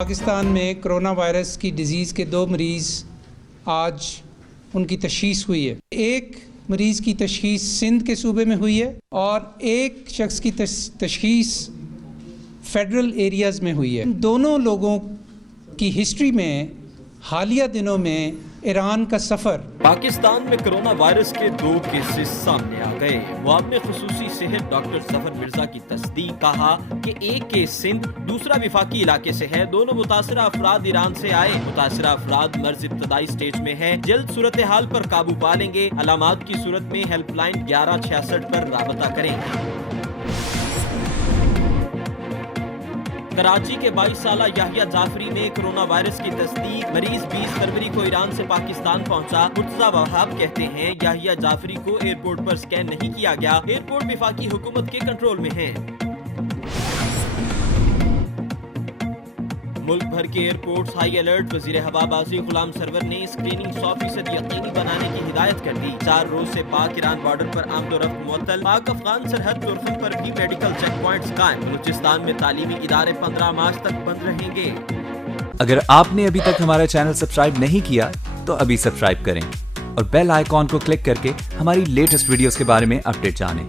پاکستان میں corona virus کی disease کے 2 مریض آج ان کی تشخیص ہوئی ہے۔ ایک مریض کی تشخیص سندھ کے صوبے میں ہوئی ہے اور ایک شخص کی تشخیص فیڈرل ایریاز میں ہوئی ہے۔ ان دونوں لوگوں کی ہسٹری میں حالیہ دنوں میں ایران کا سفر۔ پاکستان میں کرونا وائرس کے 2 کیسز سامنے آ گئے۔ معاون خصوصی صحت ڈاکٹر ظفر مرزا کی تصدیق، کہا کہ ایک کیس سندھ، دوسرا وفاقی علاقے سے ہے۔ دونوں متاثرہ افراد ایران سے آئے۔ متاثرہ افراد مرض ابتدائی سٹیج میں ہے، جلد صورتحال پر قابو پا لیں گے۔ علامات کی صورت میں ہیلپ لائن 1166 پر رابطہ کریں۔ کراچی کے 22 سالہ یحییٰ جعفری نے کرونا وائرس کی تصدیق۔ مریض 20 فروری کو ایران سے پاکستان پہنچا۔ مرتضیٰ وہاب کہتے ہیں یحییٰ جعفری کو ایئرپورٹ پر سکین نہیں کیا گیا۔ ایئرپورٹ وفاقی حکومت کے کنٹرول میں ہیں۔ ملک بھر کے ایئرپورٹس ہائی الرٹ۔ وزیر ہوا بازی غلام سرور نے اسکریننگ 100% یقینی بنانے کی ہدایت کر دی۔ 4 روز سے پاک ایران بارڈر پر آمد و رفت معطل۔ پاک افغان سرحد ترفن پر بھی میڈیکل چیک پوائنٹس قائم۔ بلوچستان میں تعلیمی ادارے 15 مارچ تک بند رہیں گے۔ اگر آپ نے ابھی تک ہمارا چینل سبسکرائب نہیں کیا تو ابھی سبسکرائب کریں اور بیل آئیکن کو کلک کر کے ہماری لیٹسٹ ویڈیوز کے بارے میں اپڈیٹ جانیں۔